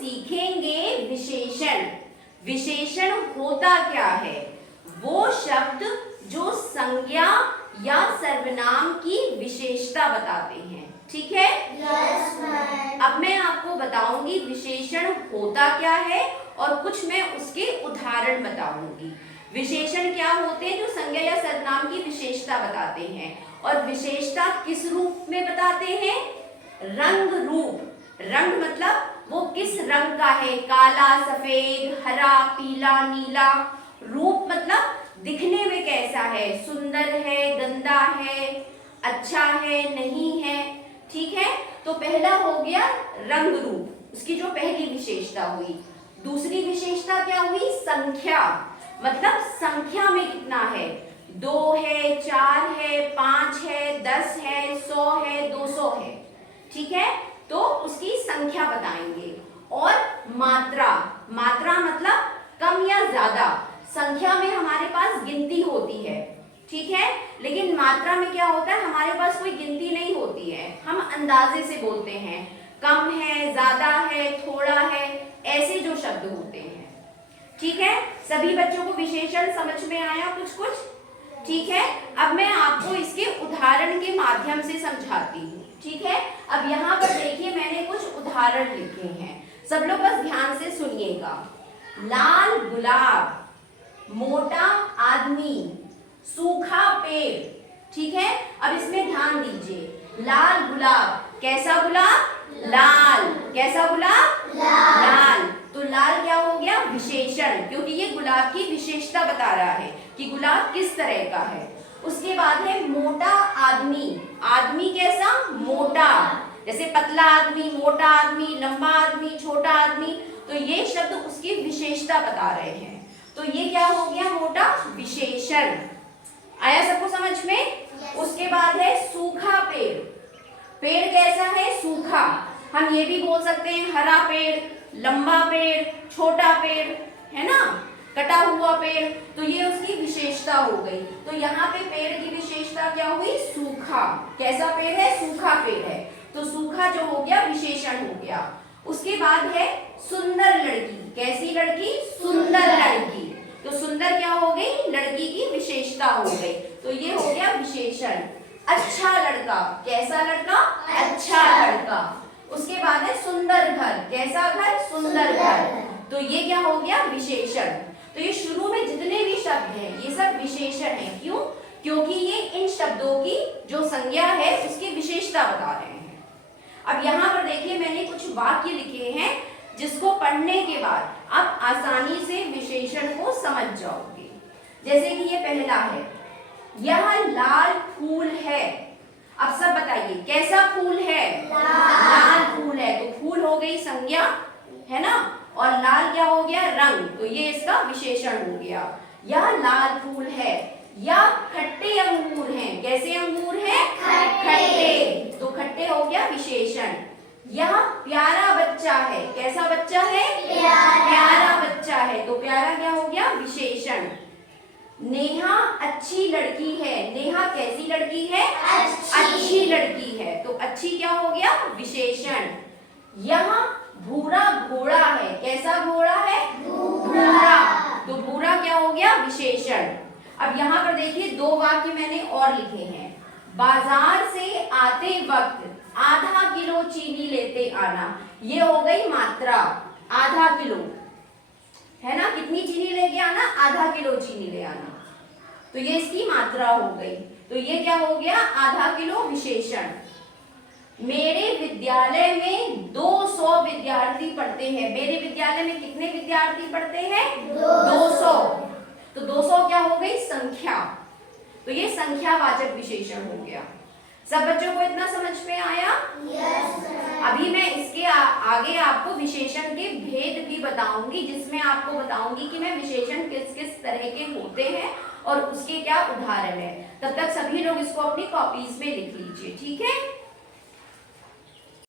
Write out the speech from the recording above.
सीखेंगे विशेषण। विशेषण होता क्या है? वो शब्द जो संज्ञा या सर्वनाम की विशेषता बताते हैं। ठीक है? Yes ma'am. अब मैं आपको बताऊंगी विशेषण होता क्या है और कुछ मैं उसके उदाहरण बताऊंगी। विशेषण क्या होते हैं? जो संज्ञा या सर्वनाम की विशेषता बताते हैं। और विशेषता किस रूप में बताते हैं? रंग रूप। रंग मतलब वो किस रंग का है, काला, सफेद, हरा, पीला, नीला। रूप मतलब दिखने में कैसा है, सुंदर है, गंदा है, अच्छा है, नहीं है। ठीक है? तो पहला हो गया रंग रूप, उसकी जो पहली विशेषता हुई। दूसरी विशेषता क्या हुई? संख्या, मतलब संख्या में कितना है, 2 है, 4 है, 5 है, 10 है, 100 है, 200 है। ठीक है? तो उसकी संख्या बताएंगे। और मात्रा, मात्रा मतलब कम या ज्यादा। संख्या में हमारे पास गिनती होती है, ठीक है, लेकिन मात्रा में क्या होता है, हमारे पास कोई गिनती नहीं होती है, हम अंदाजे से बोलते हैं, कम है, ज्यादा है, थोड़ा है, ऐसे जो शब्द होते हैं। ठीक है? सभी बच्चों को विशेषण समझ में आया कुछ कुछ? ठीक है, अब मैं आपको इसके उदाहरण के माध्यम से समझाती हूँ। ठीक है? अब यहाँ पर देखिए मैंने कुछ उदाहरण लिखे हैं, सब लोग बस ध्यान से सुनिएगा। लाल गुलाब, मोटा आदमी, सूखा पेड़। ठीक है? अब इसमें ध्यान दीजिए। लाल गुलाब, कैसा गुलाब? लाल। कैसा गुलाब? लाल। तो लाल क्या हो गया? विशेषण, क्योंकि ये गुलाब की विशेषता बता रहा है कि गुलाब किस तरह का है। उसके बाद है मोटा आदमी। आदमी कैसा? मोटा। जैसे पतला आदमी, मोटा आदमी, लंबा आदमी, छोटा आदमी। तो ये शब्द उसकी विशेषता बता रहे हैं। तो ये क्या हो गया? मोटा विशेषण। आया सबको समझ में? उसके बाद है सूखा पेड़। पेड़ कैसा है? सूखा। हम ये भी बोल सकते हैं हरा पेड़, लंबा पेड़, छोटा पेड़, है ना, कटा हुआ पेड़। तो ये उसकी विशेषता हो गई। तो यहाँ पे पेड़ की विशेषता क्या हुई? सूखा। कैसा पेड़ है? सूखा पेड़ है। तो सूखा जो हो गया विशेषण हो गया। उसके बाद है सुंदर लड़की। कैसी लड़की? सुंदर लड़की। तो सुंदर क्या हो गई? लड़की की विशेषता हो गई। तो ये हो गया विशेषण। अच्छा लड़का। कैसा लड़का? अच्छा लड़का। उसके बाद है सुंदर घर। कैसा घर? सुंदर घर। तो ये क्या हो गया? विशेषण। तो ये शुरू में जितने भी शब्द हैं ये सब विशेषण है। क्यों? क्योंकि ये इन शब्दों की जो संज्ञा है उसकी विशेषता बता रहे हैं। अब यहाँ पर देखिए मैंने कुछ वाक्य लिखे हैं जिसको पढ़ने के बाद आप आसानी से विशेषण को समझ जाओगे। जैसे कि ये पहला है, यह लाल फूल है। अब सब बताइए कैसा फूल है? लाल फूल है। तो फूल हो गई संज्ञा, है ना, और लाल क्या हो गया? रंग। तो ये इसका विशेषण हो गया। यह लाल फूल है। या खट्टे अंगूर हैं। कैसे अंगूर हैं? खट्टे। तो खट्टे हो गया विशेषण। यह प्यारा बच्चा है। कैसा बच्चा है? प्यारा बच्चा है। तो प्यारा क्या हो गया? विशेषण। नेहा अच्छी लड़की है। नेहा कैसी लड़की है? अच्छी लड़की है। तो अच्छी क्या हो गया? विशेषण। यह भूरा घोड़ा है। कैसा घोड़ा है? भूरा। तो भूरा क्या हो गया? विशेषण। अब यहाँ पर देखिए दो वाक्य मैंने और लिखे हैं। बाजार से आते वक्त आधा किलो चीनी लेते आना। ये हो गई मात्रा, आधा किलो, है ना। कितनी चीनी लेके आना? आधा किलो चीनी ले आना। तो ये इसकी मात्रा हो गई। तो ये क्या हो गया? आधा किलो विशेषण। मेरे विद्यालय में 200 विद्यार्थी पढ़ते हैं। मेरे विद्यालय में कितने विद्यार्थी पढ़ते हैं? 200। तो 200 क्या हो गई? संख्या। तो ये संख्यावाचक विशेषण हो गया। सब बच्चों को इतना समझ में आया? अभी मैं इसके आगे आपको विशेषण के भेद भी बताऊंगी, जिसमें आपको बताऊंगी कि मैं विशेषण किस किस तरह के होते हैं और उसके क्या उदाहरण है। तब तक सभी लोग इसको अपनी कॉपीज में लिख लीजिए। ठीक है?